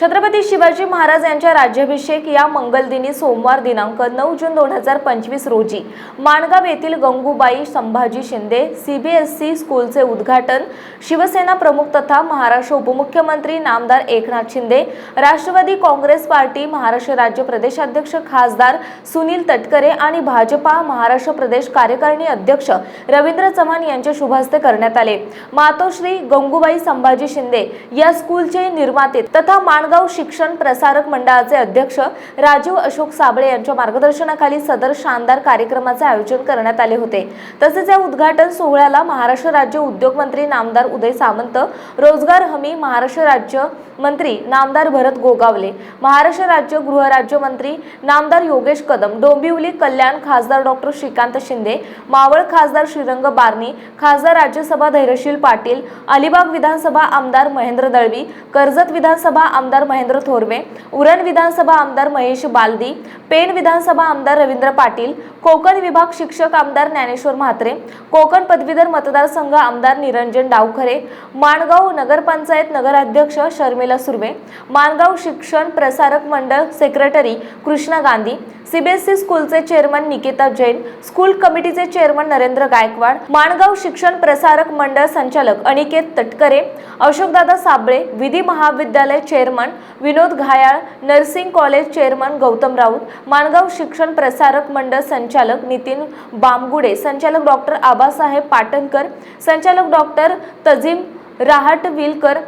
छत्रपती शिवाजी महाराज यांच्या राज्याभिषेक या मंगलदिनी सोमवार दिनांक नऊ जून दोन हजार पंचवीस रोजी माणगाव येथील गंगूबाई संभाजी शिंदे सीबीएसई स्कूलचे उद्घाटन शिवसेना प्रमुख तथा महाराष्ट्र उपमुख्यमंत्री नामदार एकनाथ शिंदे राष्ट्रवादी काँग्रेस पार्टी महाराष्ट्र राज्य प्रदेशाध्यक्ष खासदार सुनील तटकरे आणि भाजपा महाराष्ट्र प्रदेश कार्यकारिणी अध्यक्ष रवींद्र चव्हाण यांच्या शुभहस्ते करण्यात आले. मातोश्री गंगूबाई संभाजी शिंदे या स्कूलचे निर्माते तथा माणगाव शिक्षण प्रसारक मंडळाचे अध्यक्ष राजीव अशोक साबळे यांच्या मार्गदर्शनाखाली सदर शानदार कार्यक्रमाचे आयोजन करण्यात आले होते. तसेच या उद्घाटन सोहळ्याला महाराष्ट्र राज्य उद्योग मंत्री नामदार उदय सामंत रोजगार हमी महाराष्ट्र राज्य मंत्री नामदार भरत गोगावले महाराष्ट्र राज्य गृहराज्यमंत्री नामदार योगेश कदम डोंबिवली कल्याण खासदार डॉक्टर श्रीकांत शिंदे मावळ खासदार श्रीरंग बारणी खासदार राज्यसभा धैर्यशील पाटील अलिबाग विधानसभा आमदार महेंद्र दळवी कर्जत विधानसभा आमदार महेंद्र थोरवे उरण विधानसभा आमदार महेश बालदी पेण विधानसभा आमदार रवींद्र पाटील कोकण विभाग शिक्षक आमदार ज्ञानेश्वर म्हात्रे कोकण पदवीधर मतदारसंघ आमदार निरंजन डावखरे माणगाव नगरपंचायत नगराध्यक्ष शर्मिला सुर्वे माणगाव शिक्षण प्रसारक मंडळ सेक्रेटरी कृष्णा गांधी सीबीएसई स्कूलचे चेअरमन निकिता जैन स्कूल कमिटीचे चेअरमन नरेंद्र गायकवाड माणगाव शिक्षण प्रसारक मंडळ संचालक अनिकेत तटकरे अशोकदादा साबळे विधी महाविद्यालय chairman Vinod Ghayal nursing college chairman Gautam Raut Mangaon शिक्षण प्रसारक मंडळ संचालक संचालक नितीन बामगुडे संचालक डॉक्टर आबासाहेब पाटणकर संचालक डॉक्टर तजीम राहटविलकर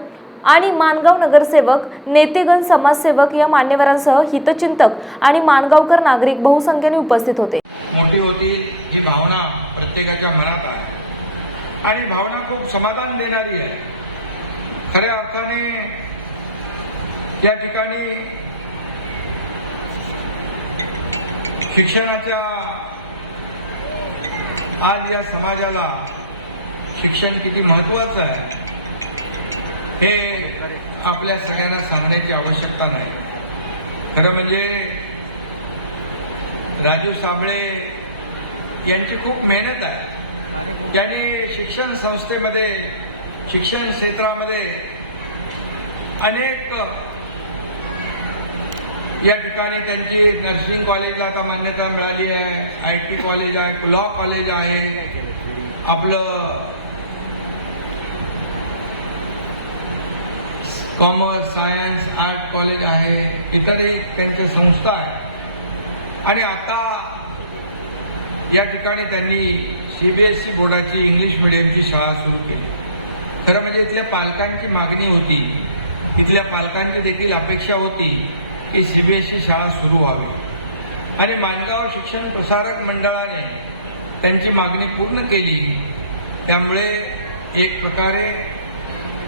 आणि माणगाव नगरसेवक नेतेगण समाजसेवक या मान्यवरांसह हितचिंतक आणि माणगावकर नागरिक बहुसंख्येने उपस्थित होते. मोठी होती ही भावना प्रत्येकाच्या मनात आहे. आणि भावना खूप समाधान देणारी आहे. खऱ्या अर्थाने या ठिकाणी शिक्षणाच्या आज या समाजाला शिक्षण किती महत्वाचं आहे हे आपल्या सगळ्यांना सांगण्याची आवश्यकता नाही. खरं म्हणजे राजू साबळे यांची खूप मेहनत आहे. ज्यांनी शिक्षण संस्थेमध्ये शिक्षण क्षेत्रामध्ये अनेक या ठिकाणी त्यांची नर्सिंग कॉलेजला आता मान्यता मिळाली आहे आय टी कॉलेज आहे लॉ कॉलेज आहे. आपलं कॉमर्स सायन्स आर्ट कॉलेज आहे इतरही त्यांचे संस्था आहे. आणि आता या ठिकाणी त्यांनी सीबीएसई बोर्डाची इंग्लिश मिडियमची शाळा सुरू केली. खरं म्हणजे इथल्या पालकांची मागणी होती इथल्या पालकांची देखील अपेक्षा होती की सीबीएसई शाळा सुरू व्हावी. आणि माणगाव शिक्षण प्रसारक मंडळाने त्यांची मागणी पूर्ण केली. त्यामुळे एक प्रकारे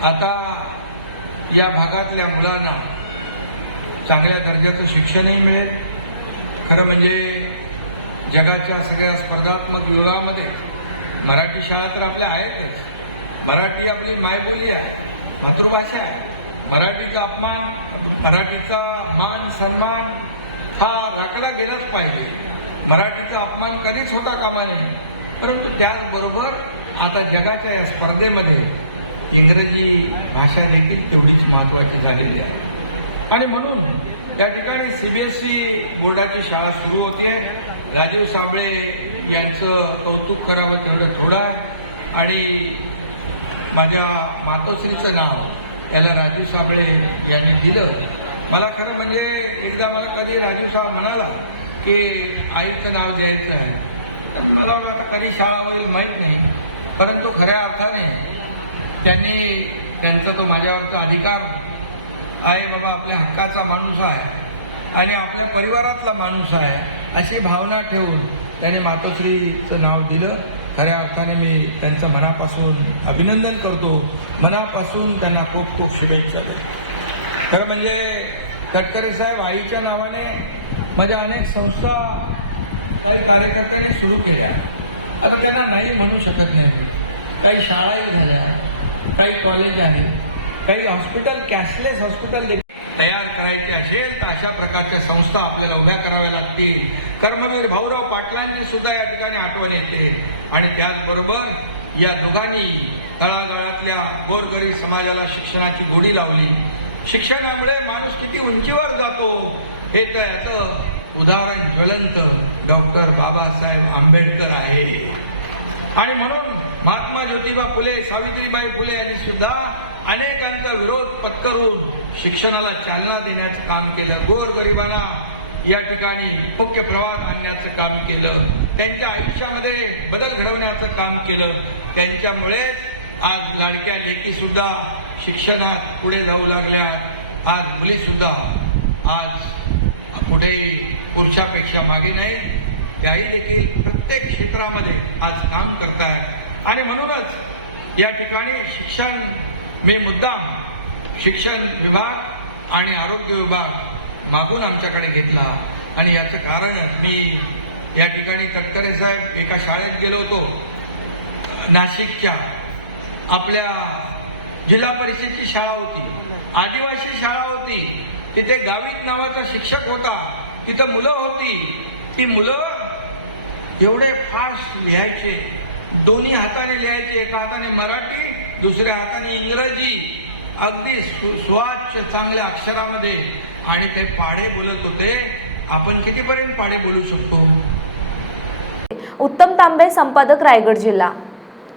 आता या भागातल्या मुलांना चांगल्या दर्जाचं शिक्षणही मिळेल. खरं म्हणजे जगाच्या सगळ्या स्पर्धात्मक युगामध्ये मराठी शाळा तर आपल्या आहेतच. मराठी आपली मायबोली आहे मातृभाषा आहे. मराठीचा अपमान मराठीचा मान सन्मान हा राखला गेलाच पाहिजे. मराठीचा अपमान कधीच होता कामा नये. परंतु त्याचबरोबर आता जगाच्या या स्पर्धेमध्ये इंग्रजी भाषा देखील तेवढीच महत्वाची झालेली आहे. आणि म्हणून या ठिकाणी सीबीएसई बोर्डाची शाळा सुरू होते. राजीव साबळे यांचं कौतुक करावं तेवढं थोडं आहे. आणि माझ्या मातोश्रीचं नाव याला राजू साबळे यांनी दिलं. मला खरं म्हणजे एकदा मला कधी राजू साहेब म्हणाला की आईचं नाव द्यायचं आहे तर मला आता कधी शाळा होईल माहीत नाही परंतु खऱ्या अर्थाने त्यांनी त्यांचा तो माझ्यावरचा अधिकार आहे बाबा आपल्या हक्काचा माणूस आहे आणि आपल्या परिवारातला माणूस आहे अशी भावना ठेवून त्याने मातोश्रीचं नाव दिलं. खऱ्या अर्थाने मी त्यांचं मनापासून अभिनंदन करतो. मनापासून त्यांना खूप खूप शुभेच्छा देतो. खरं म्हणजे तटकरे साहेब आईच्या नावाने माझ्या अनेक संस्था काही कार्यकर्त्यांनी सुरू केल्या. आता त्यांना नाही म्हणू शकत नाही काही शाळाही झाल्या काही कॉलेज आहे काही हॉस्पिटल कॅशलेस हॉस्पिटल देखील तयार करायचे असेल तर अशा प्रकारच्या संस्था आपल्याला उभ्या कराव्या लागतील. कर्मवीर भाऊराव पाटलांची सुद्धा या ठिकाणी आठवण येते. आणि त्याचबरोबर या दोघांनी तळागाळातल्या गोरगरीब समाजाला शिक्षणाची गोडी लावली. शिक्षणामुळे माणूस किती उंचीवर जातो हे तर याचं उदाहरण ज्वलंत डॉक्टर बाबासाहेब आंबेडकर आहे. आणि म्हणून महात्मा ज्योतिबा फुले सावित्रीबाई फुले यांनी सुद्धा अनेकांचा विरोध पत्करून शिक्षणाला चालना देण्याचं काम केलं. गोरगरिबांना या ठिकाणी मुख्य प्रवाहात आणण्याचं काम केलं. त्यांच्या आयुष्यामध्ये बदल घडवण्याचं काम केलं. त्यांच्यामुळेच आज लाडक्या लेकी सुद्धा शिक्षणात पुढे जाऊ लागल्या. आज मुली सुद्धा आज कुठेही पुरुषापेक्षा मागे नाही त्याही देखील प्रत्येक क्षेत्रामध्ये आज काम करतायत. आणि म्हणूनच या ठिकाणी शिक्षण मी मुद्दाम शिक्षण विभाग आणि आरोग्य विभाग मागून आमच्याकडे घेतला. आणि याचं कारण मी या ठिकाणी तटकरे साहेब एका शाळेत गेलो होतो. नाशिकच्या आपल्या जिल्हा परिषदची शाळा होती. आदिवासी शाळा होती. तिथे गावित नावाचा शिक्षक होता. तिथं मुलं होती. ती मुलं एवढे फास्ट लिहायचे. दोन्ही हाताने लिहायचे. एका हाताने मराठी दुसऱ्या हाताने इंग्रजी. अगदी सु- सुवाच्य चांगल्या अक्षरामध्ये. आणि ते पाढे बोलत होते आपण कितीपर्यंत पाढे बोलू शकतो? उत्तम तांबे संपादक रायगड जिल्हा.